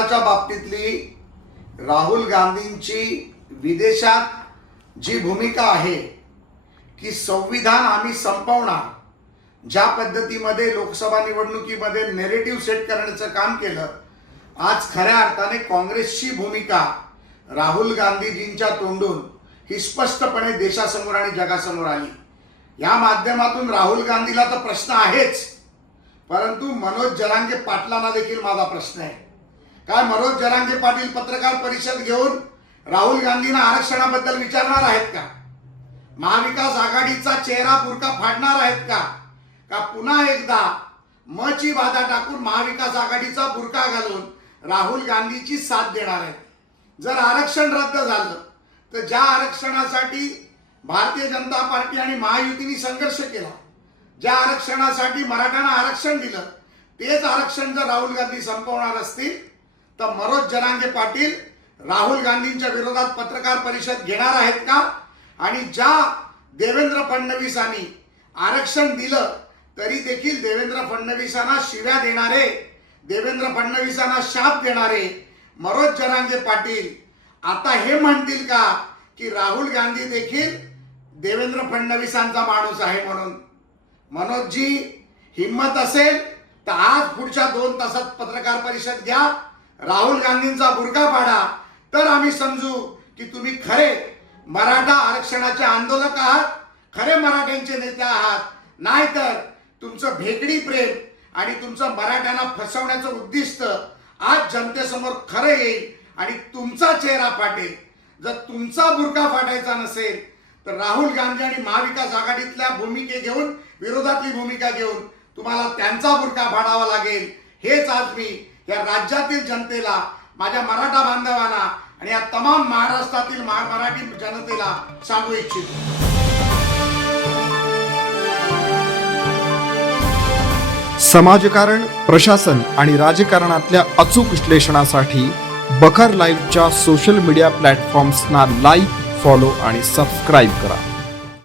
भारताच्या बाबतीतली राहुल गांधींची विदेशात जी भूमिका आहे की संविधान आम्ही संपवणार ज्या पद्धतीमध्ये लोकसभा निवडणुकीमध्ये नेरेटिव्ह सेट करण्याचं काम केलं आज खऱ्या अर्थाने काँग्रेसची भूमिका राहुल गांधीजींच्या तोंडून ही स्पष्टपणे देशासमोर आणि जगासमोर आली या माध्यमातून राहुल गांधीला तर प्रश्न आहेच परंतु मनोज जरांगे पाटलांना देखील माझा प्रश्न आहे काय मनोज जरांगे पाटील पत्रकार परिषद घेऊन राहुल गांधींना आरक्षणाबद्दल विचारणार आहेत का महाविकास आघाडीचा चेहरा पुरका फाडणार आहेत का का पुन्हा एकदा मची बाधा टाकून महाविकास आघाडीचा बुरका घालून राहुल गांधीची साथ देणार आहेत जर आरक्षण रद्द झालं तर ज्या आरक्षणासाठी भारतीय जनता पार्टी आणि महायुतीने संघर्ष केला ज्या आरक्षणासाठी मराठ्यांना आरक्षण दिलं तेच आरक्षण जर राहुल गांधी संपवणार असतील तर मनोज जनांगे पाटील राहुल गांधींच्या विरोधात पत्रकार परिषद घेणार आहेत का आणि ज्या देवेंद्र फडणवीसांनी आरक्षण दिलं तरी देखील देवेंद्र फडणवीसांना शिव्या देणारे देवेंद्र फडणवीसांना शाप देणारे मनोज जनांगे पाटील आता हे म्हणतील का की राहुल गांधी देखील देवेंद्र फडणवीसांचा माणूस आहे म्हणून मनोजजी हिंमत असेल तर आज पुढच्या दोन तासात पत्रकार परिषद घ्या राहुल गांधींचा बुरका पाडा तर आम्ही समजू की तुम्ही खरे मराठा आरक्षणाचे आंदोलक आहात खरे मराठ्यांचे नेते आहात नाहीतर तुमचं भेकडी प्रेम आणि तुमचं मराठ्यांना फसवण्याचं उद्दिष्ट आज जनतेसमोर खरं येईल आणि तुमचा चेहरा फाटेल जर तुमचा बुरका फाटायचा नसेल तर राहुल गांधी आणि महाविकास आघाडीतल्या भूमिके घेऊन विरोधातली भूमिका घेऊन तुम्हाला त्यांचा बुरका फाडावा लागेल हेच आज मी या राज्यातील जनतेला माझ्या मराठा बांधवांना आणि या तमाम महाराष्ट्रातील मराठी जनतेला सांगू इच्छितो समाजकारण प्रशासन आणि राजकारणातल्या अचूक विश्लेषणासाठी बखर लाईव्हच्या सोशल मीडिया प्लॅटफॉर्म्सना लाईक फॉलो आणि सबस्क्राईब करा